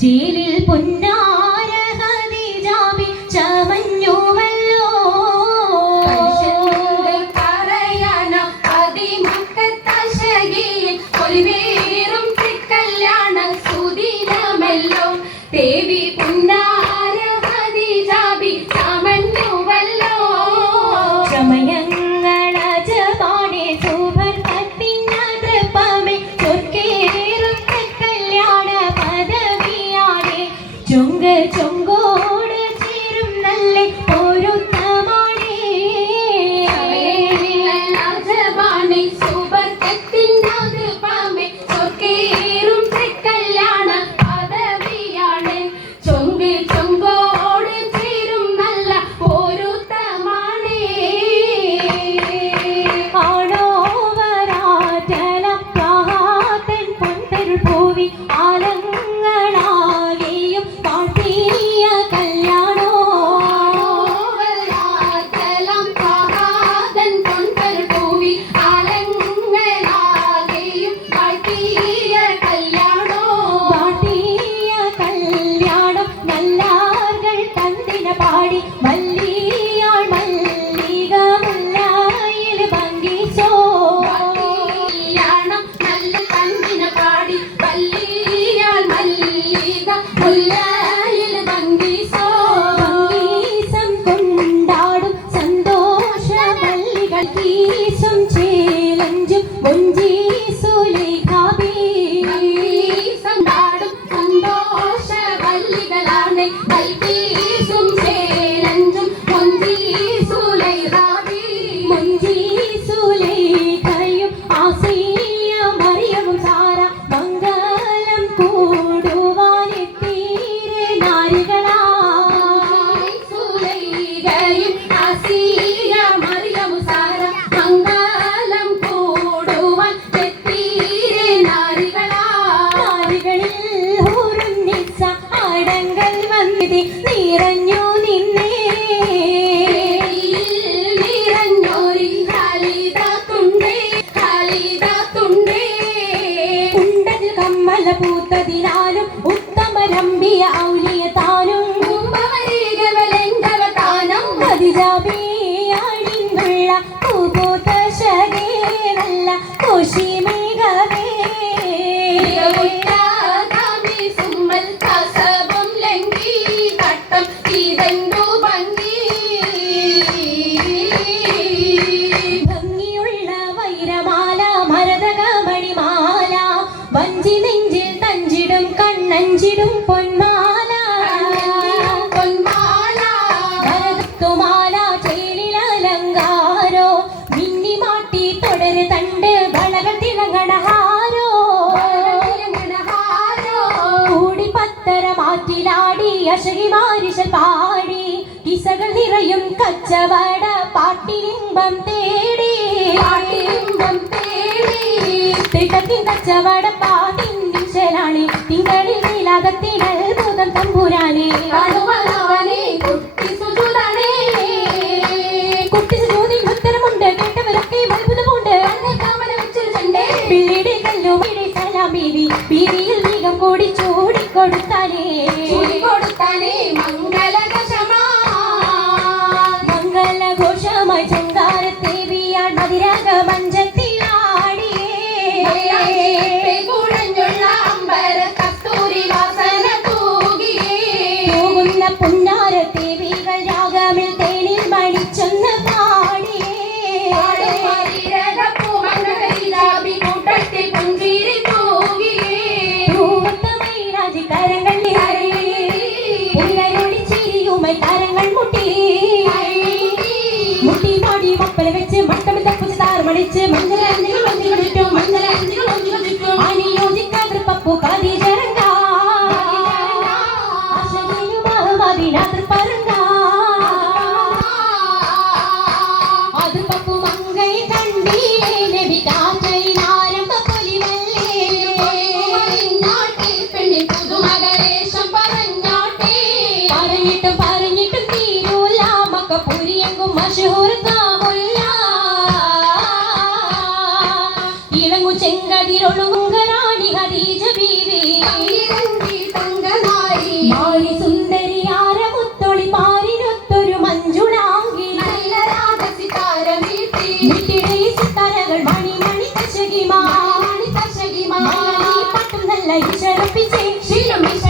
ചേലിൽ പൊന്നാര ഖദീജാബി ചമഞ്ഞുവല്ലോ പറയാന അതിമക്കത്തശകിയിൽ ഒലിവേറും കല്യാണ സുദിനമല്ലോ ദേവി പൊന്നാര ഖദീജാബി ചമഞ്ഞുവല്ലോ സമയങ്ങളജപാണേ സുബർക്കത്തിന തൃപ്പമേ ചൊർക്കേറുത്ത കല്യാണ പദവിയാണേ ചൊങ്ക ചൊങ്കോട് ചേരും നല്ല പൊരുത്തമാണേ സമയങ്ങളജപാണേ സുബർക്കത്തിന തൃപ്പമേ ചൊർക്കേറും കല്യാണ പദവിയാണ് ചൊങ്ക ചൊങ്കോട് ചേരും നല്ല പൊരുത്തമാണേ ആണോ വരാറ്റല കാത്തൻ പൊൻപെരുൾ പൂവി ആലങ്ങളാകെയും പാട്ടിയ കല്യാണോ വല്ലാതലം കാതൻ പൊൻപെരുപൂവി ആലങ്ങളാകെയും പാട്ടിയ കല്യാണോ പാട്ടിയ കല്യാണം നല്ലാർകൾ തന്തിന പാടി മല്ലിയാൾ മല്ലിക മുല്ലായിൽ ഭംഗിച്ചോ കല്യാണം നല്ല തന്നിന പാടി വല്ലിയാൽ മല്ലിക മുല്ലയിൽ ഭംഗിസോ സംഗീസം കൊണ്ടാടും സന്തോഷ മല്ലികൾ കീസും ചേലഞ്ചും മൊഞ്ചി സുലൈഖാബി സംഗീസം സന്തോഷ വല്ലികളാണ് കൽപ്പീസും ചേലഞ്ചും മൊഞ്ചി സുലൈഖാബി മൊഞ്ചി സുലൈഖയും ആസിയ മറിയവും സാര മംഗലം കൂടുവാനെത്തീരെ നാരികളാ സുലൈഖയും ആസിയ മറിയം സാര മംഗലം കൂടുവാൻ എത്തീരെ നാരികളാ നാരികളിൽ ഹൂറും നിസ്സ അടങ്കൽ വന്നിതി നിറഞ്ഞു നിന്നേ നിറഞ്ഞോരി ഖാലിദത്തുണ്ടേ ഖാലിദത്തുണ്ടേ ഉണ്ടതിൽ കമ്മല പൂത്തതിനാലും ഉത്തമരമ്പിയ ഔലിയ താനും കുംഭമരീകവലങ്കവതാനം ഖദീജാബിയാടിന്നുള്ള പൂപൂത്ത ശകേ നല്ല കോശിമേഘവേ മികവുറ്റാകാമി സുമ്മൽ കസബം ലംഘി കട്ടം ഇതെന്തു ഭംഗി ഭംഗിയുള്ള വൈരമാല ഭരതകമണിമാല വഞ്ചി നെഞ്ചിൽ തഞ്ചിടും കണ്ണഞ്ചിടും പൊന്മാല പൊന്മാല ഭരതത്തുമാല ചേലിലലങ്കാരോ മിന്നിമാട്ടി തുടര് തണ്ട് വളകൾ തിളങ്ങണഹാരോ കൂടി പത്തര മാറ്റിലാടി അശകി മാരിശൽ പാടി കിസകൾ നിറയും കച്ചവട പാട്ടിലിമ്പം തേടി പാട്ടിലിമ്പം തേടി തിട്ടത്തിൻ കച്ചവട പാട്ടിൻശലാണ് തിങ്കളിൽ നീലാകത്തിൽ അത്ഭുതം തമ്പുരാനെ കടുവനവനെ കുട്ടി സുജുതനേ കുട്ടി ചോദ്യം ഉത്തരമുണ്ട് കേട്ടവരൊക്കെ അത്ഭുതമുണ്ട് കാമന വെച്ചൊരു ചണ്ടേ പിള്ളീട് കല്ലുമിടെ സലാം ബീവി പീരിയിൽ നീകം കൂടി ചൂടിക്കൊടുത്താലേ കൊടുത്താനേ മംഗളകശമാ മംഗളഘോഷമായി ചങ്കാരത്തേവിയാൾ മതിരാഗ മഞ്ചത്തിലാടിയേ കൂടഞ്ഞുള്ള അമ്പര കസ്തൂരി വാസന തൂകിയേ പോകുന്ന പുന്നാര ദേവികൾ രാഗമിൽ തേനിൽ മണിച്ചൊന്ന് പാടിയേ കൂട്ടത്തിൽ പുഞ്ചിരി തൂകിയേ പൂവത്തമൈ രാജിക്കാരങ്ങൾ പുല്ലരൊളി ചിരിയുമായി താരങ്ങൾ മുട്ടി മുട്ടി പാടി മപ്പല വെച്ച് മട്ടമിൽ തപ്പിച്ച് താറുമണിച്ച് മഞ്ഞളഞ്ചികൾ ഒഞ്ചികളിട്ടും അനുയോജിക്കാത്ത പപ്പു ഖദീജറങ്ക ആശകയുമാതിനാത്ര പറങ്ക അത് പപ്പു മങ്കൈ കണ്ടില്ലേ നബി കാറ്റയിലാരംഭ പൊലിവല്ലേ പെണ്ണിൽ പുതുമകരേശം പറഞ്ഞോട്ടെ പറഞ്ഞിട്ടും പറഞ്ഞിട്ടും തീരൂല മക്കപ്പുരിയെങ്കും മഷഹൂർ കാമുല്ല ഇളങ്ങു ചെങ്കതിരൊളുങ്കരാണി ഖദീജ ബീവി തങ്കനാ ലൈറ്റ് ചെറുപ്പിച്ചേ ശിലുമിശ